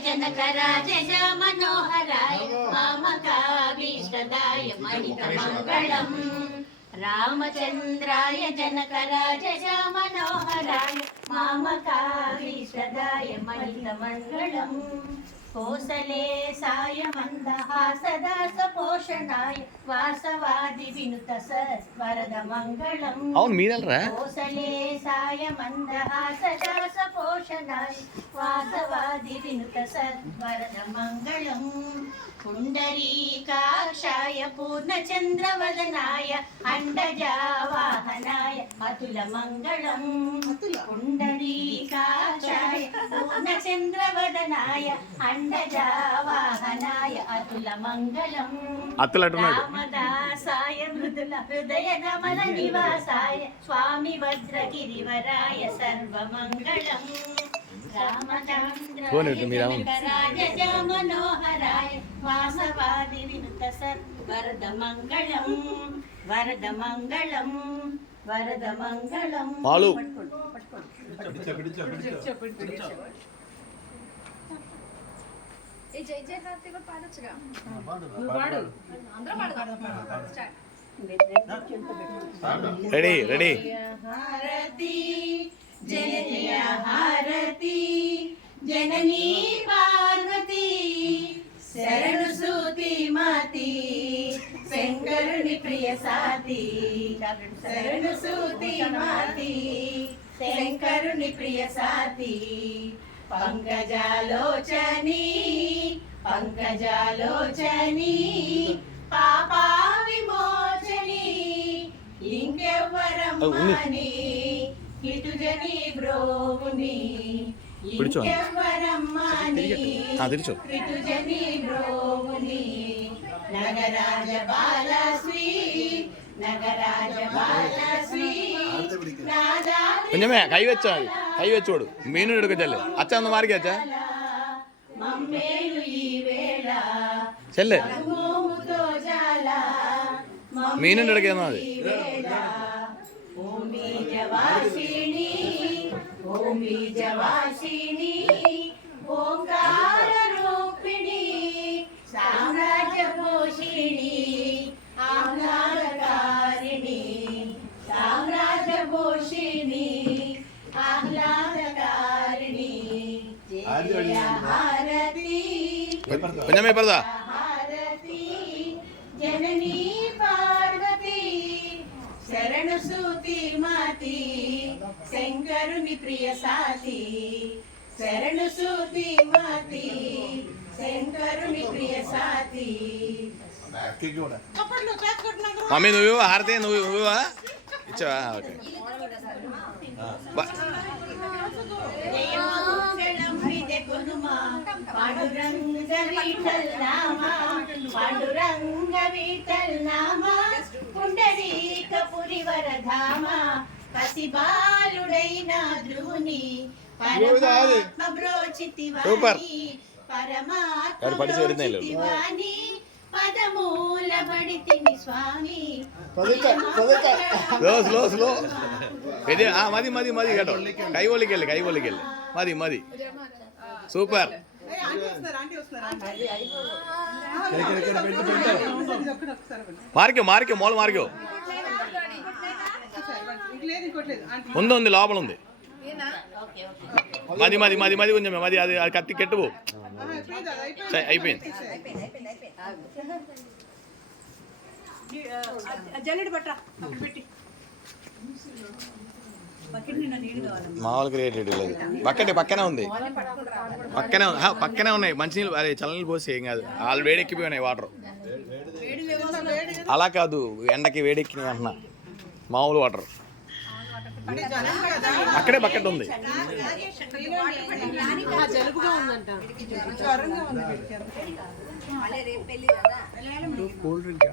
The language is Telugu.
जनकराज मनोहराय मामकाभीष्टदाय मणितमङ्गलम् रामचन्द्राय जनकराज मनोहराय मामकाभीष्टदाय मणितमङ्गलम् कोसले साय मन्दहासदास पोषणाय वासवादि विनुत वरद मङ्गलम् कोसले साय मन्दहासदास पोषणाय वासवादि विनुत वरद मङ्गलम् पुण्डरीकाक्षाय पूर्णचन्द्रवदनाय अण्डजावाहनाय अतुलमङ्गलम् पुण्डरीकाक्षाय पूर्णचन्द्रवदनाय अण्डजावाहनाय अतुलमङ्गलम् रामदासाय मृदुल हृदय नमन निवासाय स्वामी भद्रगिरिवराय सर्वमङ्गलम् रामचन्द्राय मनोहराय वासवादि विनुत वरदमङ्गलम् वरदमङ्गलम् वरदमङ्गलम् जय जय हारती को पाडొచ్చుగా పాడు అందరూ పాడదాం స్టార్ట్ రెడీ రెడీ హారతి జయ జయ హారతి జననీ పార్వతి శరణు సూతి మాతి శంకరుని ప్రియ సాతి శరణు సూతి మాతి శంకరుని ప్రియ సాతి పంకజాలోచని పంకజాలోచని పాపా విమోచని ఇంకెవ్వరమ్మని ఇటుజని బ్రోవుని ఇంకెవ్వరమ్మని ఇటుజని బ్రోవుని నగరాజ బాలశ్రీ నగరాజ బాలశ్రీ കുഞ്ഞമ്മേ കൈ വെച്ചോ കൈ വെച്ചോട് മീനും എടുക്കച്ചല്ലേ അച്ഛ ഒന്ന് മാറിക്ക അച്ഛ ചെല്ലേ മീനിന്റെ ഇടയ്ക്ക് തന്നാ മതി సామ్రాజ్య పోషిణి ఆహ్లాదకారిణి సామ్రాజ్య పోషిణి ఆహ్లాదకారిణి జయ హారతి കുഞ്ഞമ്മേ പറ హారతి జననీ పార్వతి శరణు సూతి మాతి శంకరుని ప్రియ సాతి శరణు సూతి మాతి శంకరుని ప్రియ సాతి మమ్మీ నువ్వు హారతి నువ్వు ఇచ్చావా ఓకే పాండురంగ విఠల్ నామా పాండురంగ విఠల్ నామా పుండరీకపురి వరధామా పసిబాలుడైన ధ్రువుని పరమాత్మ బ్రోచితివాని పరమాత్మ బ్రోచితివాని పదమూల బడితిని స్వామి స్లో స్లో ఇది మది మది మది కేട്ടോ కై ఒలికెళ్ళి మది మది సూపర్ మార్కో మూల మార్కో ఉంది లోపల ఉంది మది మది మది మది కొంచెం మది అది అది కత్తి కెట్టువు అయిపోయింది మామూలు క్రియేటివిటీ లేదు పక్కనే ఉంది పక్కనే ఉన్నాయి మంచినీళ్ళు అదే చల్లనీళ్ళు పోసి ఏం కాదు వాళ్ళు వేడెక్కిపోయి ఉన్నాయి వాటర్ అలా కాదు ఎండకి వేడెక్కినాయి అంటున్నా మామూలు వాటర్ అక్కడే బకెట్ ఉంది కూల్ డ్రింక్